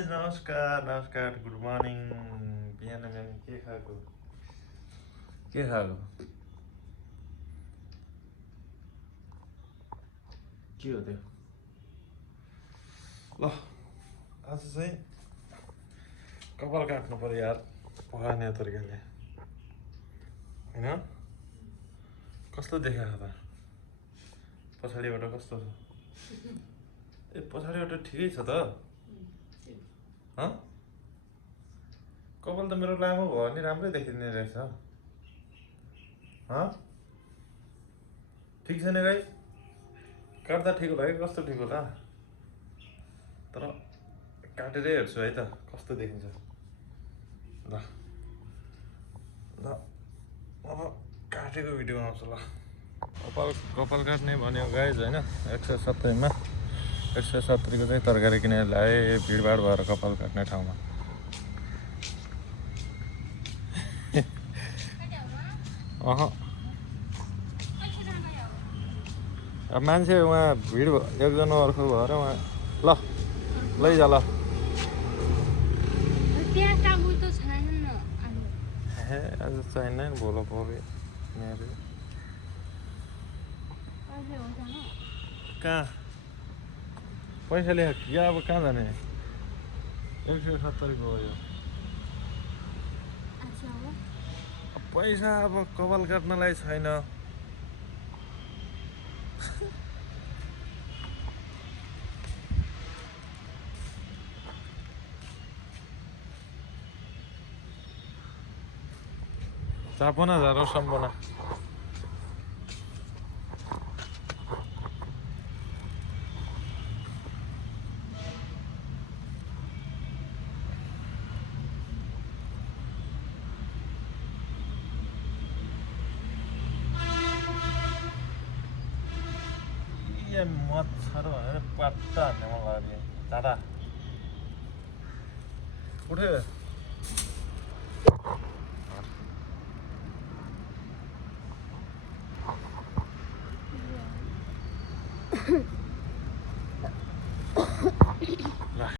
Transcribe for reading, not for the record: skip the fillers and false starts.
guys नमस्कार नमस्कार good morning बिहान बिहान के खाएको के हो त्यो ल आज चाहिँ कपाल काट्नु पर्यो यार पकाउने तरिकाले होइन कस्तो देखाएको त पछाडिबाट कस्तो छ ए पछाडिबाट ठिकै छ त कपाल त मेरो लामो भयो भने राम्रै देखिने रहेछ ठिक छैन गाइस काट्दा ठिक होला कि कस्तो ठिक होला तर काटेरै हेर्छु है त कस्तो देखिन्छ ल ल अब काटेको भिडियो आउँछ ल कपाल काट्ने भन्यो गाइस होइन 170 मा 170 को चाहिँ तरकारी किनेर ल्याए भिडभाड भएर कपाल काट्ने ठाउँमा अब मान्छे उहाँ भिड एकजना अर्को भएर उहाँ ल लैजा ल आज चाहिँदैन भोलो पऱ्यो मेरो कहाँ पैसा ल्याएको या अब कहाँ जाने 170 को हो यो पैसा अब कपाल काट्नलाई छैन चापना झारो सम्बना मच्छर भनेर पट्टा हान्ने मन लाग्यो दादा उठ्यो